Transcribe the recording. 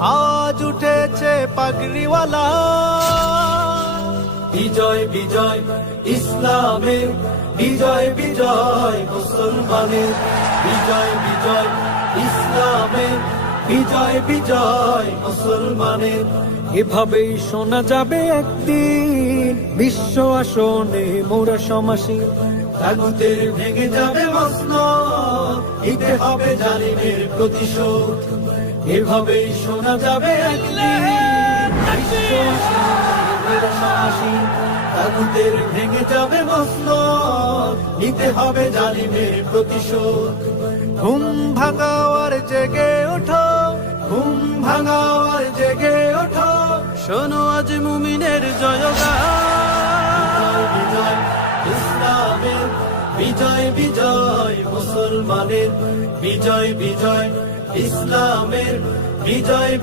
আজ উঠেছে পাগড়িওয়ালা। বিজয় বিজয় ইসলামের, বিজয় বিজয় মুসলমানের, বিজয় বিজয় ইসলামের, বিজয় বিজয় মুসলমানের। এভাবেই শোনা যাবে একদিন বিশ্ব আসনে মোরা সমাসীন। তাগুতের ভেঙে যাবে মসনদ, দিতে হবে জালিমের প্রতিশোধ। এভাবেই শোনা যাবে একদিন বিশ্ব আসনে মোরা সমাসীন। তাগুতের ভেঙে যাবে মসনদ, দিতে হবে জালিমের প্রতিশোধ। ঘুম ভাঙাও আর জেগে ওঠো, ঘুম ভাঙাও আর জেগে ওঠো, শোনো আজ মুমিনের জয়গান। বিজয় ইসলামের, বিজয় বিজয় মুসলমানের, বিজয় বিজয় ইসলামের, বিজয়